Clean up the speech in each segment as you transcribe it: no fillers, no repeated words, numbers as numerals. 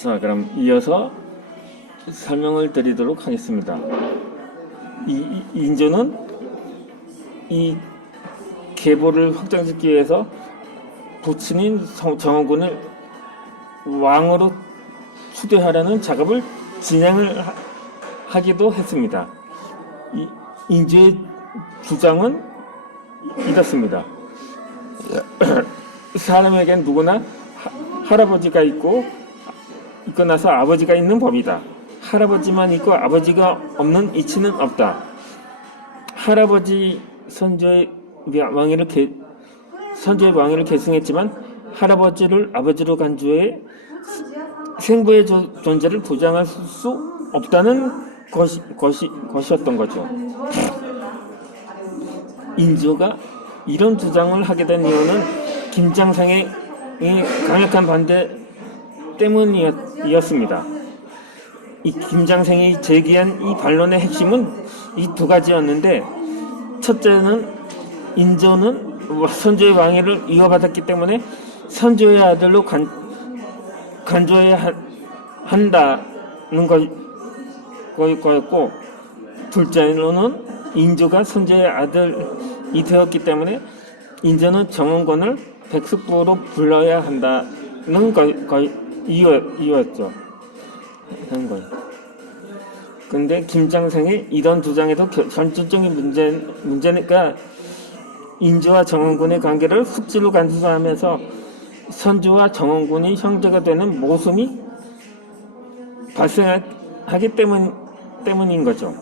자, 그럼 이어서 설명을 드리도록 하겠습니다. 인조는 이 계보를 확장시키기 위해서 부친인 정원군을 왕으로 추대하려는 작업을 진행을 하기도 했습니다. 인조의 주장은 이렇습니다. 사람에겐 누구나 할아버지가 있고 나서 아버지가 있는 법이다. 할아버지만 있고 아버지가 없는 이치는 없다. 할아버지 선조의 왕위를 계승했지만 할아버지를 아버지로 간주해 생부의 존재를 보장할 수 없다는 것이었던 거죠. 인조가 이런 주장을 하게 된 이유는 김장상의 강력한 반대 때문이었습니다. 이 김장생이 제기한 이 반론의 핵심은 이 두 가지였는데, 첫째는 인조는 선조의 왕위를 이어받았기 때문에 선조의 아들로 간주해야 한다는 거였고, 둘째로는 인조가 선조의 아들이 되었기 때문에 인조는 정원권을 백숙부로 불러야 한다는 이유였죠. 하는 거예요. 근데 김장생의 이런 주장에도 결정적인 문제니까 인조와 정원군의 관계를 숙지로 간수하면서 선조와 정원군이 형제가 되는 모순이 발생하기 때문인 거죠.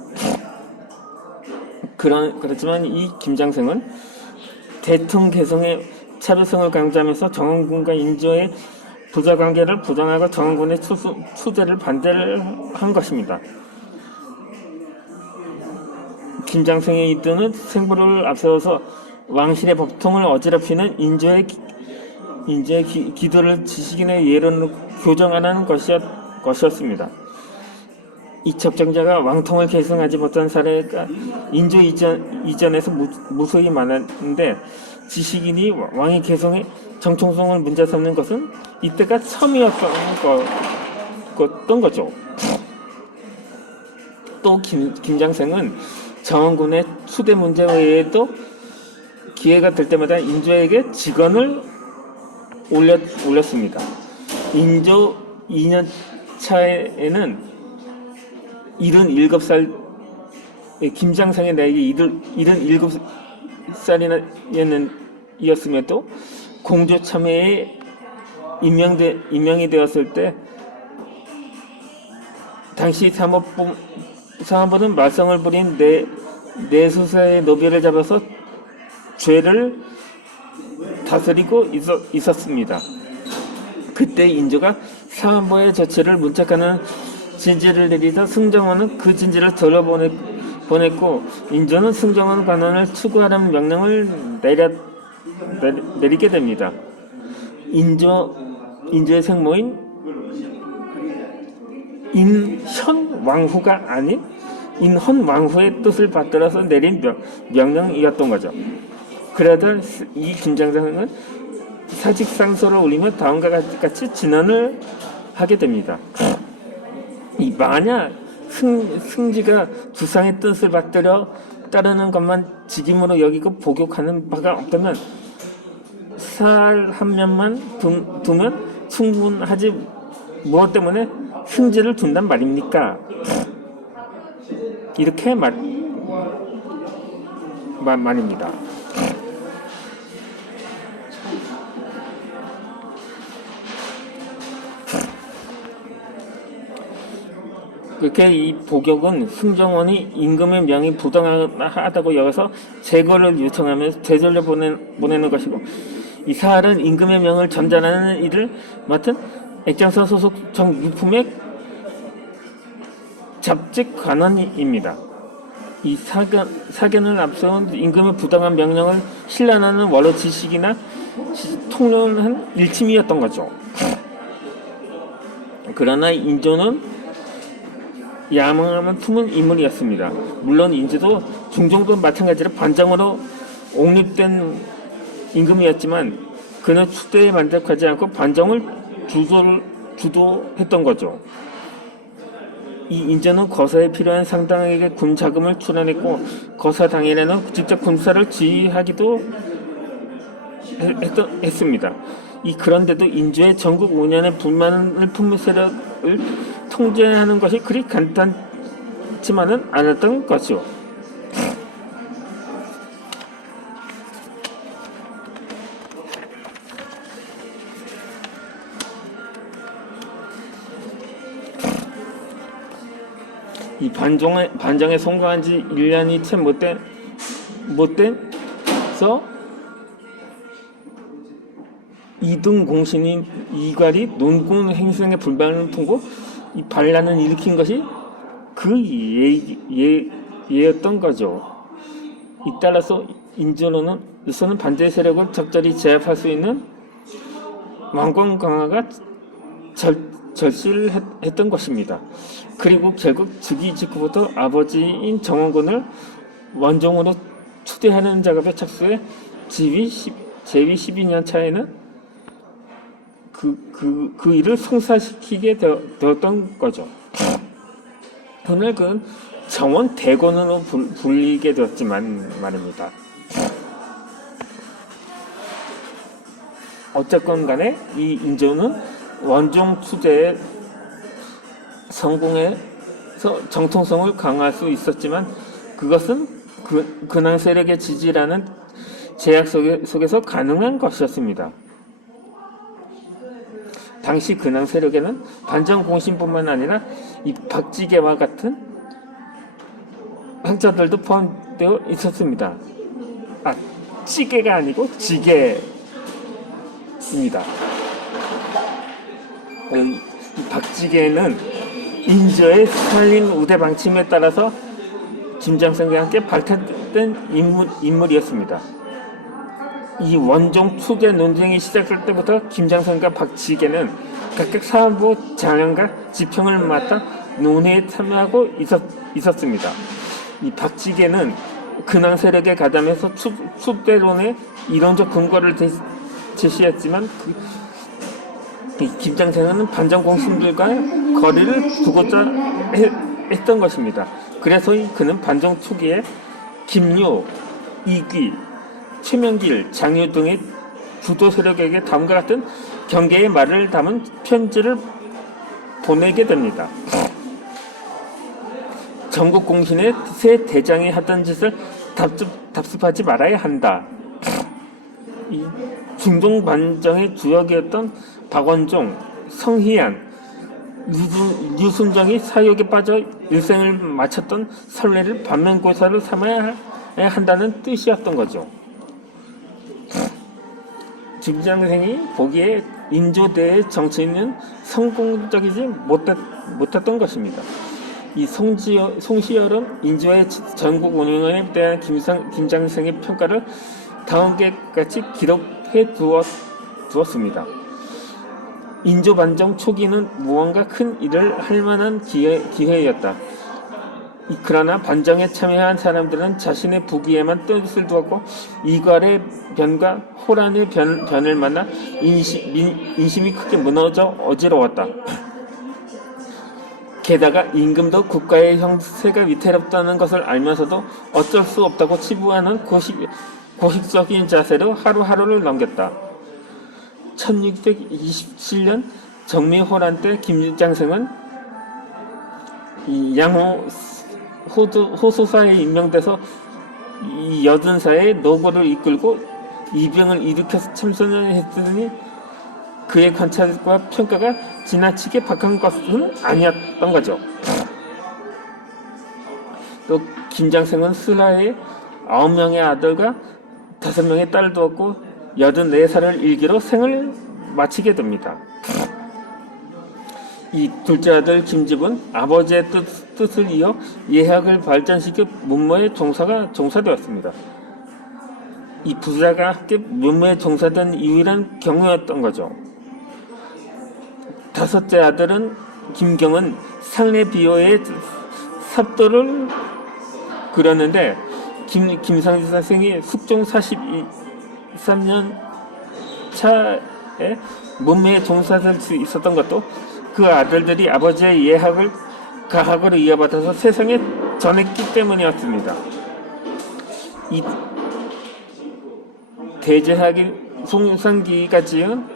그렇지만 이 김장생은 대통령 개성의 차별성을 강조하면서 정원군과 인조의 부자관계를 부정하고 정원군의 추대를 반대를 한 것입니다. 김장생의 이들은 생부를 앞세워서 왕실의 법통을 어지럽히는 인조의 기도를 지식인의 예론으로 교정하라는 것이었습니다. 이 적정자가 왕통을 계승하지 못한 사례가 인조 이전에서 무수히 많았는데, 지식인이 왕위 계승의 정통성을 문제 삼는 것은 이때가 처음이었던 거죠. 또 김장생은 정원군의 추대 문제 외에도 기회가 될 때마다 인조에게 직언을 올렸습니다. 인조 2년 차에는 77살 김장생의 나이가 77살이었음에도 공조 참회에 임명이 되었을 때 당시 사법부는 말썽을 부린 내수사의 노비를 잡아서 죄를 다스리고 있었습니다. 그때 인조가 사헌부의 조치를 문책하는 진지를 내리자 승정원은 그 진지를 돌려보냈고, 인조는 승정원 관원을 추구하라는 명령을 내리게 됩니다. 인조의 생모인 인현왕후가 아닌 인헌왕후의 뜻을 받들어서 내린 명령이었던 거죠. 그러다 이 김장생은 사직상소를 올리며 다음과 같이 진언을 하게 됩니다. 만약 승지가 주상의 뜻을 받들어 따르는 것만 직임으로 여기고 복역하는 바가 없다면 살 한 면만 두면 충분하지 무엇 때문에 승지를 둔단 말입니까? 이렇게 말입니다. 그렇게 이 복역은 승정원이 임금의 명이 부당하다고 여겨서 제거를 요청하면서 되돌려 보내는 것이고, 이 사할은 임금의 명을 전달하는 일을 맡은 액장서 소속 정유품의 잡직 관원입니다. 이 사견을 앞세운 임금의 부당한 명령을 신란하는 원로 지식이나 통론한 일침이었던 거죠. 그러나 인조는 야망하면 품은 인물이었습니다. 물론 인조도 중종도 마찬가지로 반정으로 옹립된 임금이었지만 그는 추대에 만족하지 않고 반정을 주도했던 거죠. 이 인조는 거사에 필요한 상당하게 군 자금을 출연했고 거사 당일에는 직접 군사를 지휘하기도 했습니다. 그런데도 인조의 전국 5년의 불만을 품은 세력을 통제하는 것이 그리 간단치만은 않았던 것이요. 이 반정에 성공한 지 1년이 채 못돼서 이등 공신인 이괄이 논군 행성의 불만을 통고 이 반란을 일으킨 것이 그 예였던 거죠. 따라서 인조로는 반대 세력을 적절히 제압할 수 있는 왕권 강화가 절실을 했던 것입니다. 그리고 결국 즉위 직후부터 아버지인 정원군을 원종으로 추대하는 작업에 착수해 제위 12년 차에는 그 일을 성사시키게 되었던 거죠. 오늘 그 정원 대권으로 불리게 되었지만 말입니다. 어쨌건 간에 이 인조는 원종 투제에 성공해서 정통성을 강화할 수 있었지만 그것은 근황 세력의 지지라는 제약 속에서 가능한 것이었습니다. 당시 근황 세력에는 반정 공신뿐만 아니라 이 박지계와 같은 학자들도 포함되어 있었습니다. 찌개가 아니고 지계입니다. 이 박지계는 인조의 살림 우대 방침에 따라서 김장성과 함께 발탁된 인물이었습니다. 이 원종 투제 논쟁이 시작될 때부터 김장성과 박지계는 각각 사안부 장관과 지평을 맡아 논의에 참여하고 있었습니다. 이 박지계는 근황 세력에 가담해서 투대론의 이론적 근거를 제시했지만 김장성은 반정 공신들과 거리를 두고자 했던 것입니다. 그래서 그는 반정 초기에 김유, 이귀, 최명길, 장유 등의 주도 세력에게 다음과 같은 경계의 말을 담은 편지를 보내게 됩니다. 전국 공신의 새 대장이 하던 짓을 답습하지 말아야 한다. 이 중종 반정의 주역이었던 박원종, 성희안, 류순정이 사욕에 빠져 일생을 마쳤던 선례를 반면교사로 삼아야 한다는 뜻이었던 거죠. 김장생이 보기에 인조대의 정치는 성공적이지 못했던 것입니다. 이 송시열은 인조의 전국 운영에 대한 김장생의 평가를 다음과 같이 기록해 두었습니다. 인조 반정 초기는 무언가 큰 일을 할 만한 기회였다. 그러나 반정에 참여한 사람들은 자신의 부귀에만 뜻을 두었고 이괄의 변과 호란의 변을 만나 인심이 크게 무너져 어지러웠다. 게다가 임금도 국가의 형세가 위태롭다는 것을 알면서도 어쩔 수 없다고 치부하는 고식적인 자세로 하루하루를 넘겼다. 1627년 정미호란 때 김장생은 양호 호소사에 임명돼서 이 여든사의 노고를 이끌고 이병을 일으켜서 참선을 했으니 그의 관찰과 평가가 지나치게 박한 것은 아니었던 거죠. 또 김장생은 스라에 9명의 아들과 5명의 딸을 두었고 84살을 일기로 생을 마치게 됩니다. 이 둘째 아들 김집은 아버지의 뜻을 이어 예학을 발전시켜 문무에 종사되었습니다. 이 부자가 함께 문무에 종사된 유일한 경우였던 거죠. 다섯째 아들은 김경은 상례 비호의 삽도를 그렸는데 김상지 선생이 숙종 43년 차 문매에 종사할 수 있었던 것도 그 아들들이 아버지의 예학을 가학으로 이어받아서 세상에 전했기 때문이었습니다. 이 대제학인 송상기가 지은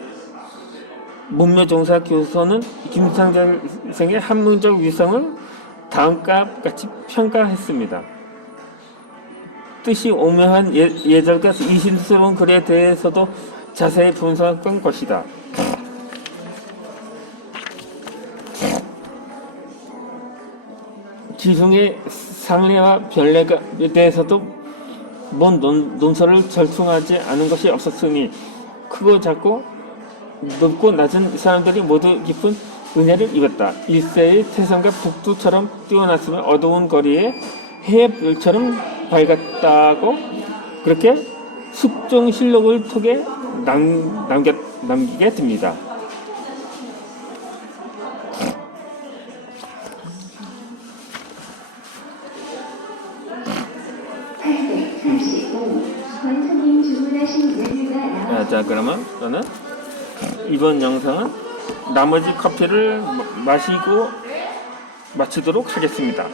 문묘종사 교서는 김상철생의 한문적 위성을 다음과 같이 평가했습니다. 뜻이 오묘한 예절과 이심스러운 글에 대해서도 자세히 분석한 것이다. 지중해 상례와 변례에 대해서도 뭔 논설을 절충하지 않은 것이 없었으니 크고 작고 높고 낮은 사람들이 모두 깊은 은혜를 입었다. 일세의 태산과 북두처럼 뛰어났으며 어두운 거리에 해협별처럼 밝았다고 그렇게 숙종실록을 통해 남기게 됩니다. 자, 그러면 저는 이번 영상은 나머지 커피를 마시고 마치도록 하겠습니다.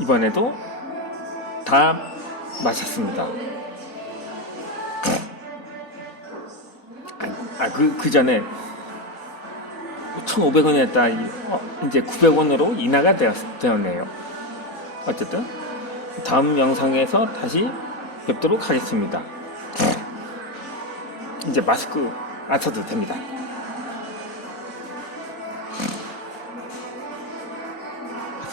이번에도 다 마셨습니다. 그 전에 1,500원이었다 이제 900원으로 인하가 되었네요. 어쨌든 다음 영상에서 다시 뵙도록 하겠습니다. 이제 마스크 안 써도 됩니다.